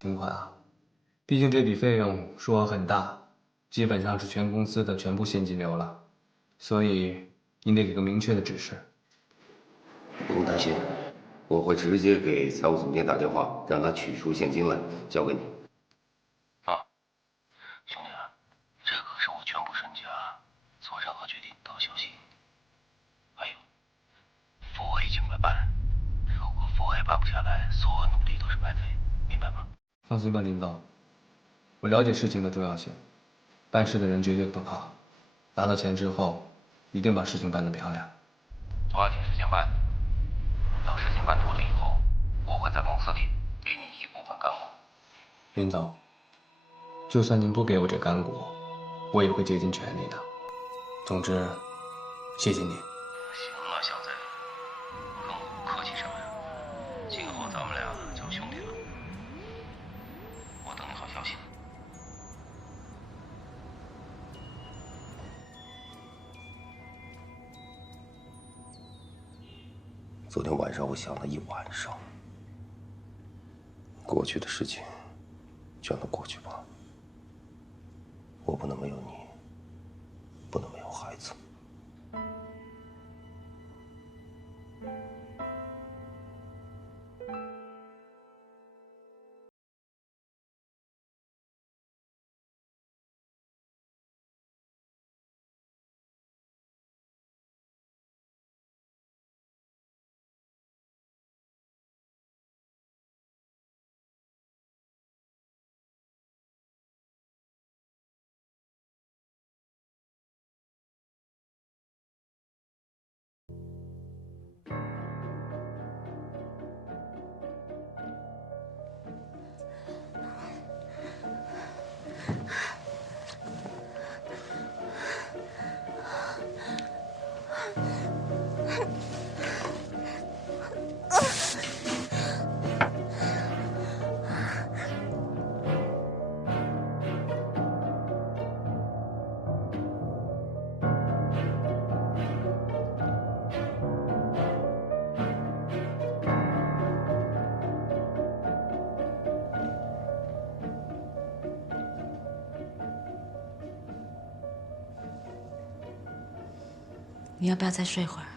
情况啊，毕竟这笔费用数额很大，基本上是全公司的全部现金流了，所以你得给个明确的指示。不用担心，我会直接给财务总监打电话，让他取出现金来交给你。啊，兄弟，这可是我全部身家，做任何决定都要小心。还有，复位尽快办，如果复位办不下来，所有努力都是白费，明白吗？放心吧，领导，我了解事情的重要性，办事的人绝对可靠，拿到钱之后，一定把事情办得漂亮。抓紧时间办，等事情办妥了以后，我会在公司里给你一部分干股。领导，就算您不给我这干股，我也会竭尽全力的。总之，谢谢你。行了，小子，跟我客气什么呀？今后咱们俩就兄弟了。我等你好消息。昨天晚上我想了一晚上，过去的事情就让它过去吧。我不能没有你，不能没有孩子。你要不要再睡会儿？